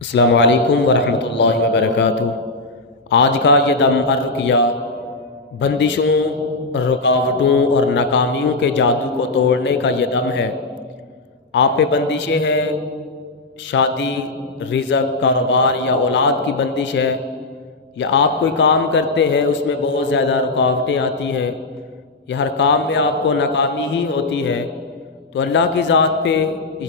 अस्सलामु अलैकुम वरहमतुल्लाहि वबरकातुहू। आज का ये दम अर्किया बंदिशों, रुकावटों और नाकामियों के जादू को तोड़ने का ये दम है। आप पे बंदिशें हैं, शादी, रिज़्क़, कारोबार या औलाद की बंदिश है, या आप कोई काम करते हैं उसमें बहुत ज़्यादा रुकावटें आती हैं, या हर काम में आपको नाकामी ही होती है, तो अल्लाह की ज़ात पे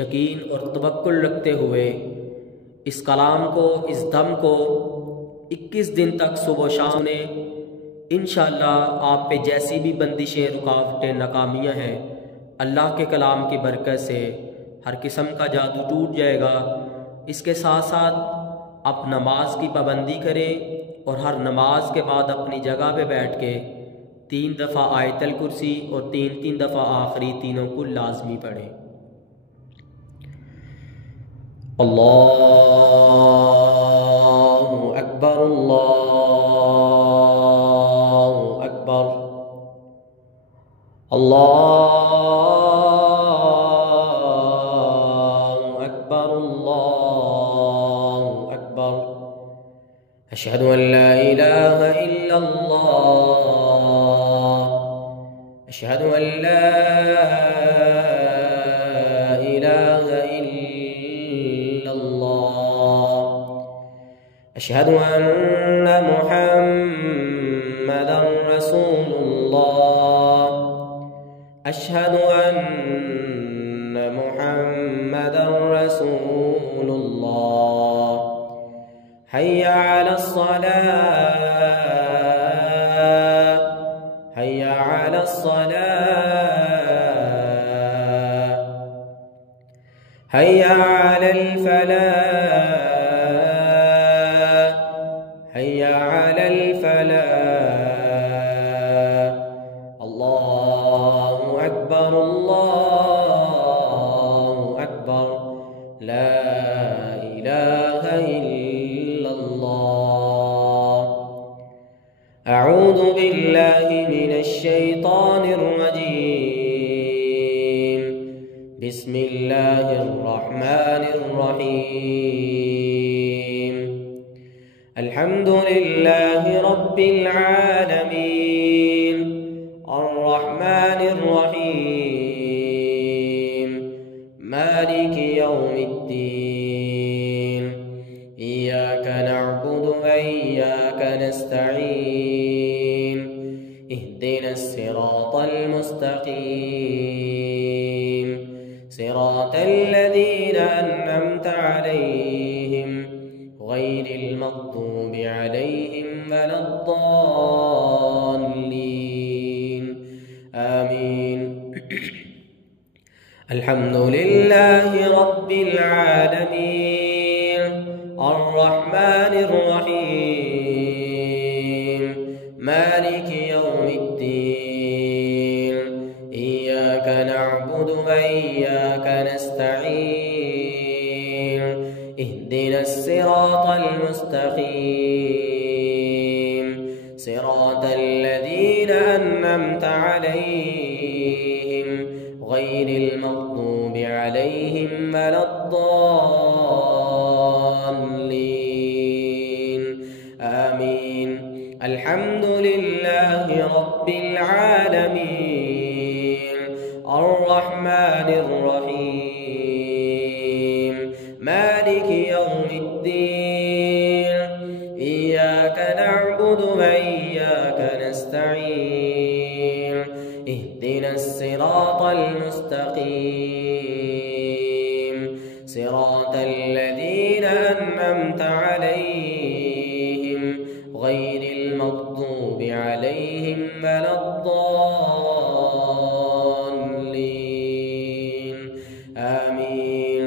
यकीन और तवक्कुल रखते हुए इस कलाम को, इस दम को 21 दिन तक सुबह शाम ने इंशाअल्लाह आप पे जैसी भी बंदिशें, रुकावटें, नाकामियाँ हैं, अल्लाह के कलाम की बरकत से हर किस्म का जादू टूट जाएगा। इसके साथ साथ आप नमाज की पाबंदी करें और हर नमाज के बाद अपनी जगह पे बैठ के 3 दफ़ा आयतल कुर्सी और 3 दफ़ा आखिरी तीनों को लाजमी पढ़ें। अल्लाहु अकबर, अल्लाहु अकबर, अल्लाहु अकबर, अल्लाहु अकबर। अशहदु अन ला इलाहा इल्लल्लाह, अशहदु अन ला इलाहा इल्लल्लाह, अशहदु अन्ना मुहम्मदन रसूलुल्लाह, अशहदु अन्ना मुहम्मदन रसूलुल्लाह। हय्या अलस्सलाह, हय्या अलस्सलाह, हय्या अलल फलाह, हय्या अलल फलाह। अल्लाहु अकबर, अल्लाहु अकबर, ला इलाहा इल्लल्लाह। अऊज़ु बिल्लाहि मिनश शैतानिर रजीम। बिस्मिल्लाहिर रहमानिर रहीम। अल्हम्दुलिल्लाहि रब्बिल आलमीन, अर्रहमानिर रहीम, मालिकि यौमिद्दीन। इय्याका नअबुदु व इय्याका नस्तईन। इहदिनस सिरातल मुस्तकीम, सिरातल लज़ीना अन्अमता अलैहिम गैरिल मग़दूबि अलैहिम वलद्दाल्लीन। आमीन। अल्हम्दुलिल्लाहि रब्बिल आलमीन, अर्रहमानिर रहीम, मालिकि यौमिद्दीन। इय्याका नअबुदु व इय्याका नस्तईन। इहदिनस सिरातल मुस्तकीम, सिरातल लज़ीना अन्अमता अलैहिम गैरिल मग़दूबि अलैहिम वलद्दाल्लीन। आमीन। अल्हम्दुलिल्लाहि रब्बिल आलमीन, अर्रहमानिर रहीम, मालिकि यौमिद्दीन। इय्याका नअबुदु व इय्याका नस्तईन। इहदिनस सिरातल मुस्तकीम, सिरातल लज़ीना अन्अमता अलैहिम गैरिल मग़दूबि अलैहिम वलद्दाल्लीन। आमीन।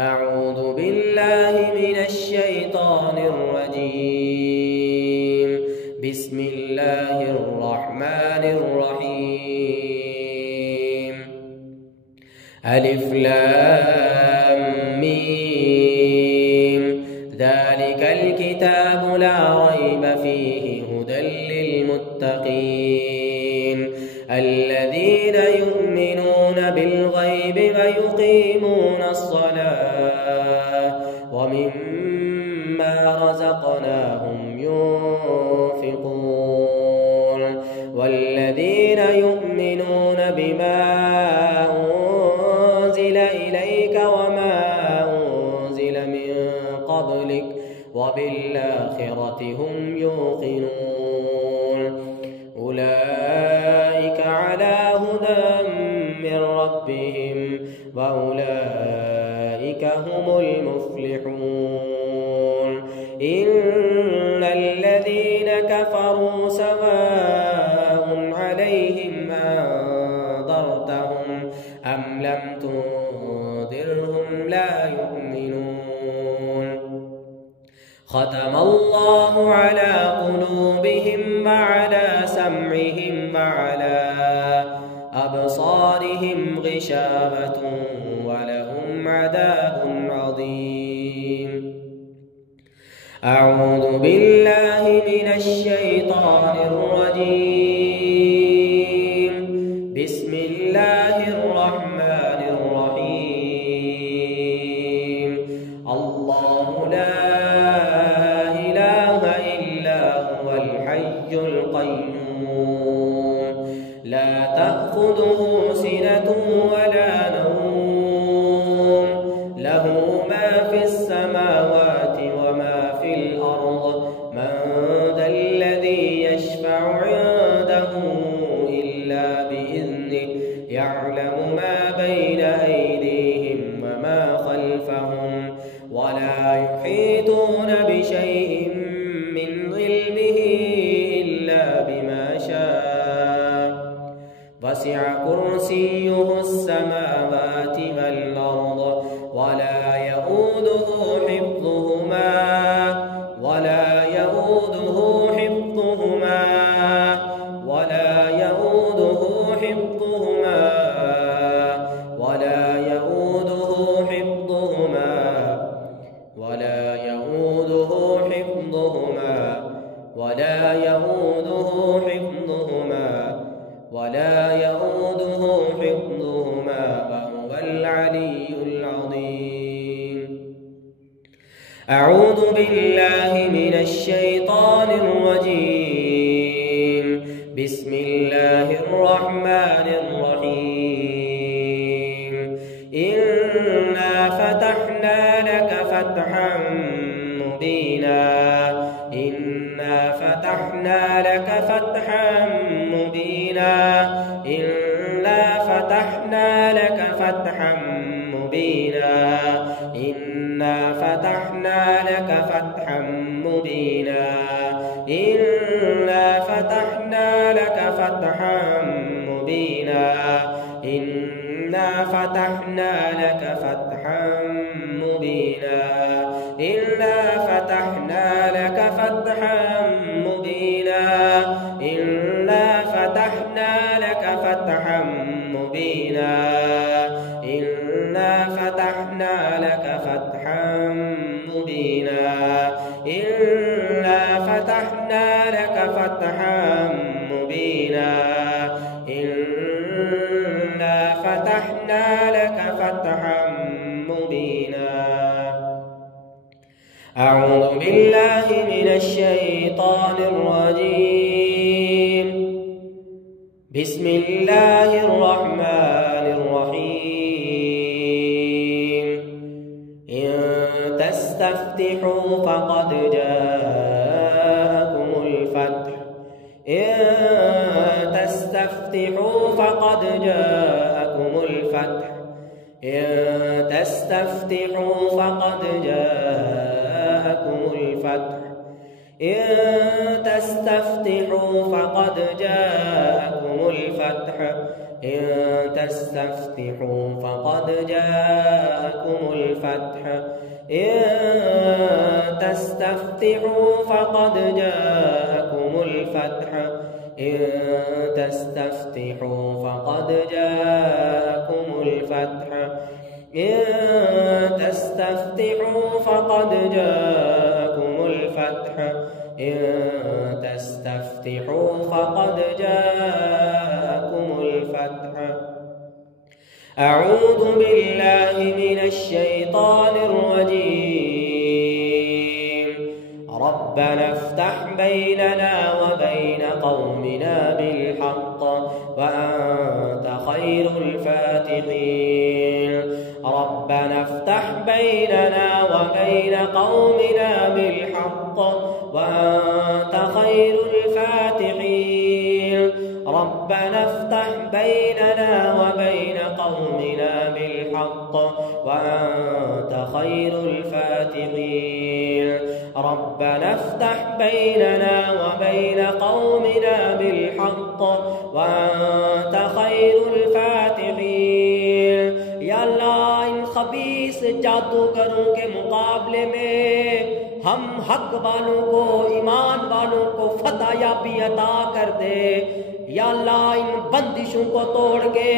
अऊज़ु बिल्लाहि मिनश शैतानिर रजीम। बिस्मिल्लाहिर रहमानिर रहीम। अलिफ लाम मीम, ज़ालिकल किताबु ला रैब फ़ीहि हुदल लिलमुत्तक़ीन, अल्लज़ीना युमिनून बिल गैबि व युक़ीमूनस सलाह व मिम्मा رزقناهم ينفقون والذين يؤمنون بما أنزل إليك وما أنزل من قبلك وبالآخرة هم يوقنون أولئك على هدى من ربهم وأولئك هم المفلحون إن الذين كفروا سواء عليهم أنذرتهم أم لم تنذرهم لا يؤمنون ختم الله على قلوبهم وعلى سمعهم وعلى أبصارهم غشاوة ولهم عذاب عظيم. أعوذ بالله من الشيطان الرجيم. بسم الله الرحمن الرحيم. الله لا إله إلا هو الحي القيوم لا تأخذه سنة ولا نوم له ما في السماوات وما في الأرض من ذا الذي يشفع عنده إلا بإذنه يعلم ما بين أيديهم وما خلفهم ولا يحيطون بشيء من علمه إلا بما شاء وسع كرسيه السماوات والأرض ولا يؤوده حفظهما ولا يؤوده حفظهما ولا يؤوده حفظهما ولا يؤوده حفظهما ولا يؤوده حفظهما ولا يؤوده حفظهما ولا يؤوده حفظهما وهو العلي العظيم. أعوذ بالله من الشيطان الرجيم. بسم الله الرحمن الرحيم. إنا فتحنا لك فتحا مبينا إنا فتحنا لك فتحا مبينا إنا فتحنا لك فتحا مبينا إنا فتحنا لك فتحا مبينا إنا فتحنا لك فتحا مبينا إنا فتحنا لك فتحا مبينا إنا فتحنا لك فتحا مبينا إنا فتحنا لك فتحا مبينا إنا فتحنا لك فتحا مبينا إنا فتحنا لك فتحا مبينا إنا فتحنا لك فتحا مبينا. أعوذ بالله من الشيطان الرجيم. بسم الله الرحمن الرحيم. إن تستفتحوا فقد جاءكم الفتح إن تستفتحوا فقد جاءكم الفتح إن تستفتحوا فقد جاءكم الفتح إن تستفتحوا فقد جاءكم الفتح إن تستفتحوا فقد جاءكم الفتح إن تستفتحوا فقد جاءكم الفتح إن تستفتحوا فقد جاءكم الفتح إن تستفتحوا فقد جاءكم الفتح إن تستفتحوا فقد جاءكم الفتح. أعوذ بالله من الشيطان الرجيم. ربنا افتح بيننا وبين قومنا بالحق وأنت خير الفاتحين. ربنا افتح بيننا وبين قومنا بالحق وأنت خير الفاتحين. ربنا افتح بيننا وبين قومنا بالحق وأنت خير الفاتحين. ربنا افتح بيننا وبين قومنا بالحق وأنت خير الفاتحين. या अल्लाह, इन खबीस जादूगरों के मुकाबले में हम हक वालों को, ईमान वालों को फतह याबी अता कर दे। या अल्लाह, इन बंदिशों को तोड़ के,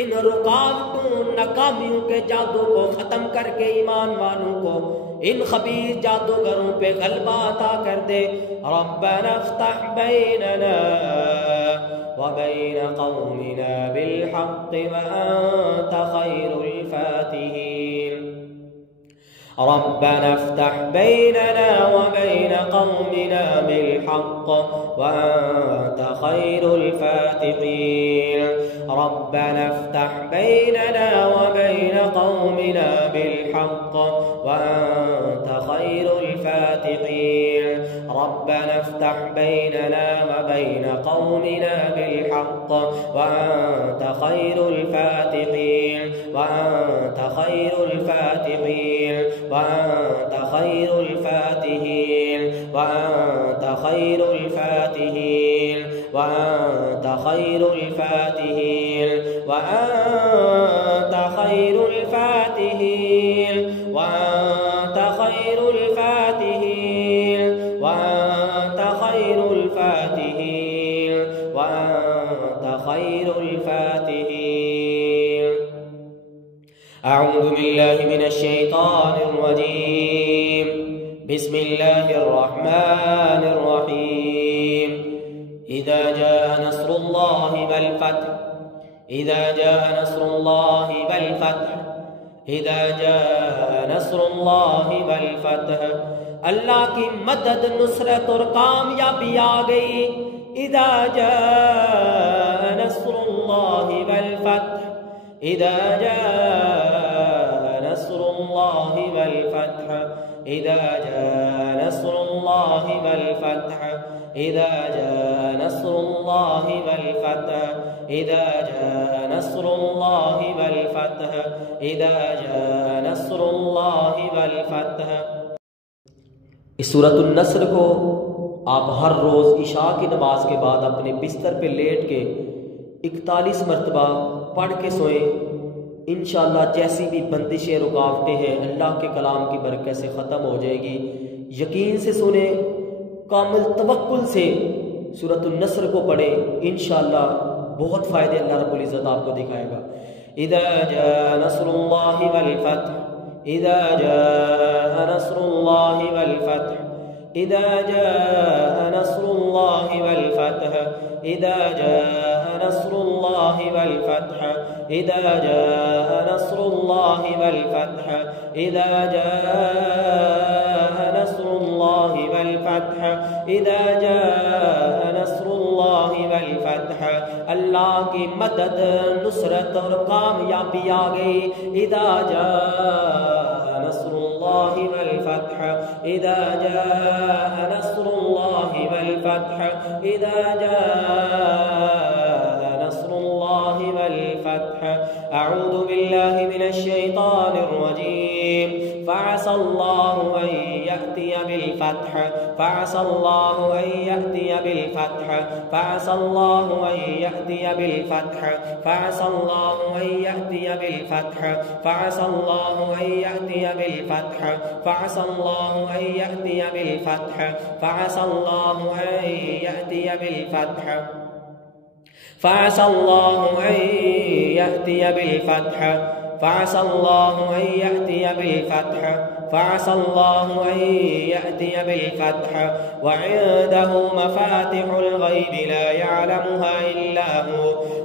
इन रुकावटों नाकामियों के जादू को ख़त्म करके ईमान वालों को, इन खबीस जादूगरों पे गलबा अता कर दे। रब्बना इफ्तह बैनना व बैन कौमिना बिलहक़ व अंत खैरुल फातिहीन। रब्बना इफ्तह बैनना व बैन कौमिना बिलहक़ व अंत खैरुल फातिहीन। रब्बना इफ्तह बैनना व बैन कौमिना बिलहक़ व अंत खैरुल फातिहीन। रब्बना इफ्तह बैनना व बैन कौमिना बिलहक़ व अंत खैरुल फातिहीन व अंत खैरुल फातिहीन व अंत खैरुल फातिहीन व अंत खैरुल फातिहीन व अंत खैरुल फातिहीन व अंत खैरुल फातिहीन व अंत खैरुल फातिहीन व अंत खैरुल फातिहीन व अंत खैरुल फातिहीन। अऊज़ु बिल्लाहि मिनश शैतानिर रजीम। बिस्मिल्लाहिर रहमानिर रहीम। इज़ा जाअ नस्रुल्लाहि वल फतह, इज़ा जाअ नस्रुल्लाहि वल फतह, इज़ा जाअ नस्रुल्लाहि वल फतह। अल्लाह की मदद, नुसरत और कामयाबी आ गई। इज़ा जाअ नस्रुल्लाहि वल फतह, इज़ा जाअ नस्रुल्लाहि वल फतह, इज़ा जाअ नस्रुल्लाहि वल फतह, इज़ा जाअ नस्रुल्लाहि वल फतह, इज़ा जाअ नस्रुल्लाहि वल फतह, इज़ा जाअ नस्रुल्लाहि वल फतह। इस सूरतुन नस्र को आप हर रोज़ इशा की नमाज के बाद अपने बिस्तर पे लेट के 41 मरतबा पढ़ के सोएं। इंशाअल्लाह जैसी भी बंदिशें, रुकावटें हैं, अल्लाह के कलाम की बरकत से ख़त्म हो जाएगी। यकीन से सुने, कामिल तवक्कुल से सूरतुन नस्र को पढ़े। इंशाअल्लाह बहुत फ़ायदे अल्लाह रब्बुल इज़्ज़त आपको दिखाएगा। इज़ा जाअ नस्रुल्लाहि वल फतह, इज़ा जाअ नस्रुल्लाहि वल फतह, इज़ा जाअ नस्रुल्लाहि वल फतह, इज़ा जाअ नस्रुल्लाहि वल फतह, इज़ा जाअ नस्रुल्लाहि वल फतह, इज़ा जाअ नस्रुल्लाहि वल फतह, इज़ा जाअ नस्रुल्लाहि वल फतह। अल्लाह की मदद, नुसरत और कामयाबी आ गई। इज़ा जाअ नस्रुल्लाहि वल फतह, इज़ा जाअ नस्रुल्लाहि वल फतह, इज़ा जाअ नस्रुल्लाहि वल फतह। अऊज़ु बिल्लाहि मिनश शैतानिर रजीम। फ़असल्लाहु अन यअतिय बिल फतह, फ़असल्लाहु अन यअतिय बिल फतह, फ़असल्लाहु अन यअतिय बिल फतह, फ़असल्लाहु अन यअतिय बिल फतह, फ़असल्लाहु अन यअतिय बिल फतह, फ़असल्लाहु अन यअतिय बिल फतह, फ़असल्लाहु अन यअतिय बिल फतह, फ़असल्लाहु अन यअतिय बिल फतह, फ़असल्लाहु अन यअतिय बिल फतह, फ़असल्लाहु अन यअतिय बिल फतह। व इंदहु मफ़ातिहुल गैब ला यअलमुहा इल्ला हु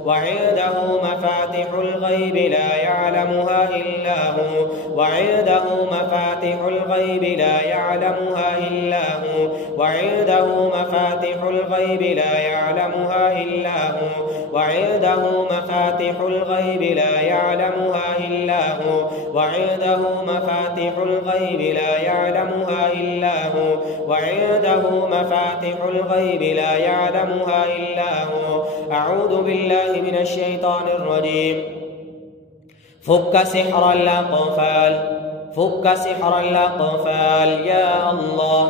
وعنده مفاتح الغيب لا يعلمها إلا هو وعنده مفاتح الغيب لا يعلمها إلا هو وعنده مفاتح الغيب لا يعلمها إلا هو وعنده مفاتح الغيب لا يعلمها إلا هو وعنده مفاتح الغيب لا يعلمها إلا هو وعنده مفاتح الغيب لا يعلمها إلا هو. أعوذ بالله من الشيطان الرجيم. فك سحر الأقفال فك سحر الأقفال يا الله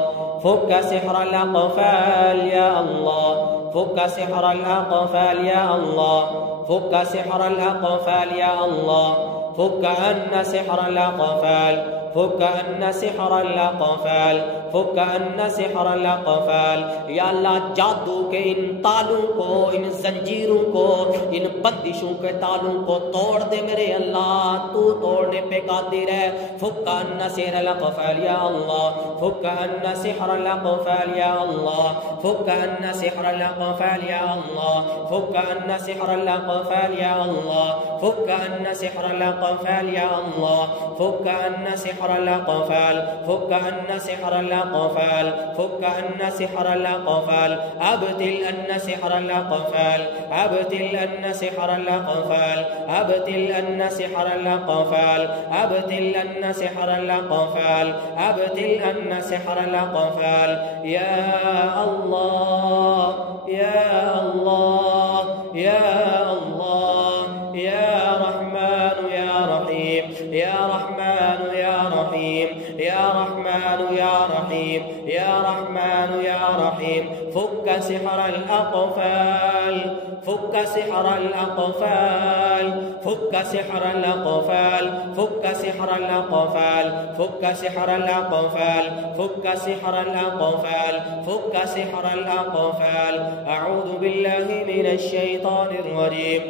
فك سحر الأقفال يا الله فك سحر الأقفال يا الله فك سحر الأقفال يا الله فك أن سحر الأقفال فك أن سحر الأقفال फुक अन्न सिहर अल-क़फ़ाल। या अल्लाह जादू के इन तालों को, इन जंजीरों को, इन बंदिशों के तालों को तोड़ दे मेरे अल्लाह, तू तोड़ने पे कादिर है। फुक अन्न सिहर अल-क़फ़ाल या अल्लाह, फुक अन्न सिहर अल-क़फ़ाल या अल्लाह, फुक अन्न सिहर अल-क़फ़ाल या अल्लाह, फुक अन्न सिहर अल-क़फ़ाल या अल्लाह, फुक अन्न सिहर अल-क़फ़ाल या अल्लाह, फुक अन्न सिहर अल-क़फ़ाल, फुक अन्न सिहर अल-क़फ़ाल, फुक अन्न सिहर अल-क़फ़ाल, अबतिल अन्न सिहर अल-क़फ़ाल, अबतिल अन्न सिहर अल-क़फ़ाल, अबतिल अन्न सिहर अल-क़फ़ाल, अबतिल अन्न सिहर अल-क़फ़ाल, अबतिल अन्न सिहर अल-क़फ़ाल। या अल्लाह या अल्लाह या अल्लाह या रहमान या रहीम या रहमान या रहीम या रहमान या रहीम या रहमान या रहीम। फुक सिहर अल-अक़फ़ाल, फुक सिहर अल-अक़फ़ाल, फुक सिहर अल-अक़फ़ाल, फुक सिहर अल-अक़फ़ाल, फुक सिहर अल-अक़फ़ाल, फुक सिहर अल-अक़फ़ाल, फुक सिहर अल-अक़फ़ाल। अऊज़ु बिल्लाहि मिनश शैतानिर रजीम।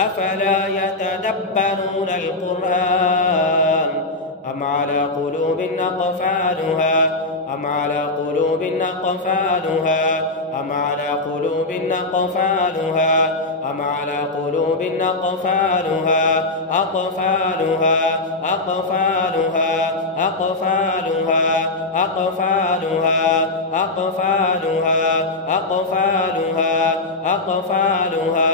अफला यतदब्बरून अल-क़ुरआन अम अला क़ुलूबिन अक़फ़ालुहा अम अला क़ुलूबिन अक़फ़ालुहा अम अला क़ुलूबिन अक़फ़ालुहा अम अला क़ुलूबिन अक़फ़ालुहा अक़फ़ालुहा अक़फ़ालुहा अक़फ़ालुहा अक़फ़ालुहा अक़फ़ालुहा अक़फ़ालुहा अक़फ़ालुहा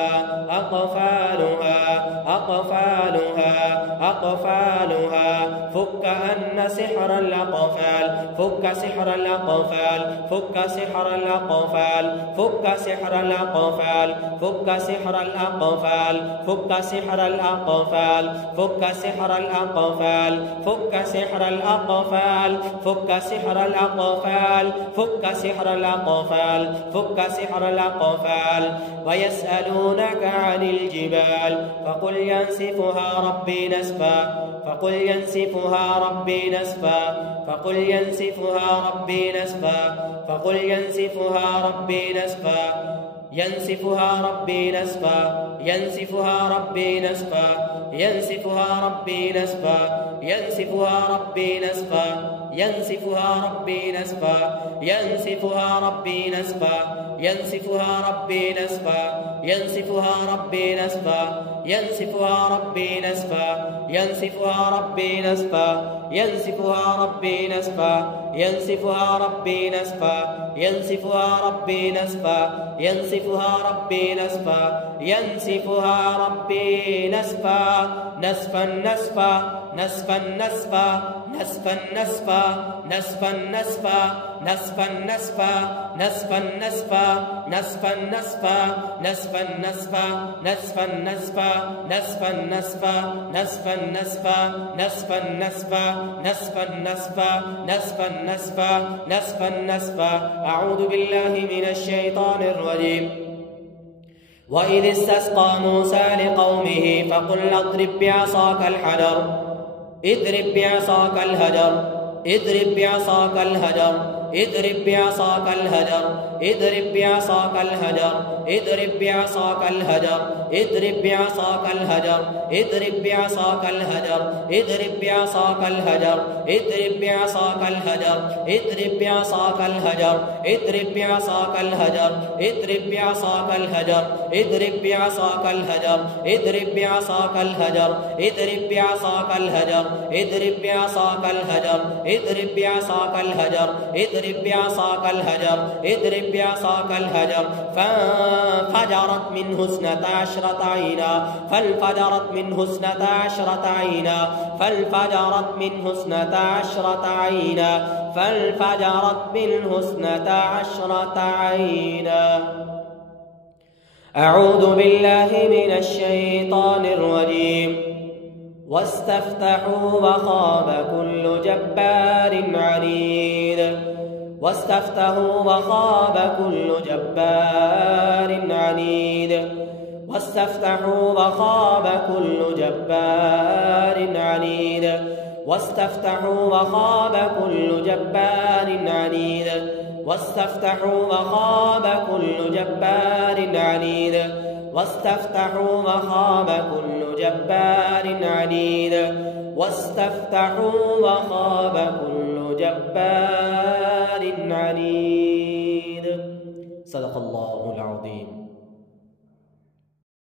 अक़फ़ालुहा अक़फ़ालुहा अक़फ़ालुहा। फुक अन्न सिहर अल-अक़फ़ाल, फुक सिहर अल-अक़फ़ाल, फुक सिहर अल-अक़फ़ाल, फुक सिहर अल-अक़फ़ाल, फुक सिहर अल-अक़फ़ाल, फुक सिहर अल-अक़फ़ाल, फुक सिहर अल-अक़फ़ाल, फुक सिहर अल-अक़फ़ाल, फुक सिहर अल-अक़फ़ाल, फुक सिहर अल-अक़फ़ाल, फुक सिहर अल-अक़फ़ाल। वयस्अलूनका अनिल जिबाल फकुल यंसिफुहा रब्बी नस्फा फकुल यंसिफुहा रब्बी नस्फा फकुल यंसिफुहा रब्बी नस्फा फकुल यंसिफुहा रब्बी नस्फा यंसिफुहा रब्बी नस्फा यंसिफुहा रब्बी नस्फा यंसिफुहा रब्बी नस्फा यंसिफुहा रब्बी नस्फा यंसिफुहा रब्बी नस्फा यंसिफुहा रब्बी नस्फा यंसिफुहा रब्बी नस्फा यंसिफुहा रब्बी नस्फा यंसिफुहा रब्बी नस्फा यंसिफुहा रब्बी नस्फा यंसिफुहा रब्बी नस्फा यंसिफुहा रब्बी नस्फा यंसिफुहा रब्बी नस्फा यंसिफुहा रब्बी नस्फा यंसिफुहा रब्बी नस्फा नस्फन नस्फा नस्फन नस्फा नस्फन नस्फा नस्फन नस्फा नस्फन नस्फा नस्फन नस्फा नस्फन नस्फा नस्फन नस्फा नस्फन नस्फा नस्फन नस्फा नस्फन नस्फा नस्फन नस्फा नस्फन नस्फा नस्फन नस्फा नस्फन नस्फा। अऊज़ु बिल्लाहि मिनश शैतानिर रजीम। वइज़ इस्तस्क़ा मूसा लिक़ौमिही फ़क़ुल अद्रिब बिअसाकल हजर इद्रिब बिअसाकल हजर इद्रिब बिअसाकल हजर اضرب بعصاك الهجر اضرب بعصاك الهجر اضرب بعصاك الهجر اضرب بعصاك الهجر اضرب بعصاك الهجر اضرب بعصاك الهجر اضرب بعصاك الهجر اضرب بعصاك الهجر اضرب بعصاك الهجر اضرب بعصاك الهجر اضرب بعصاك الهجر اضرب بعصاك الهجر اضرب بعصاك الهجر اضرب بعصاك الهجر اضرب بعصاك الهجر اضرب بعصاك الهجر اضرب بعصاك الهجر فانفجرت منه 12 عينا فانفجرت منه 12 عينا فانفجرت منه 12 عينا فانفجرت منه 12 عينا. أعوذ بالله من الشيطان الرجيم. واستفتحوا وخاب كل جبار عنيد واستفتحوا وخاب كل جبار عنيد واستفتحوا وخاب كل جبار عنيد واستفتحوا وخاب كل جبار عنيد واستفتحوا وخاب كل جبار عنيد واستفتحوا وخاب كل جبار عنيد واستفتحوا وخاب كل جبار عنيد. صدق الله العظيم.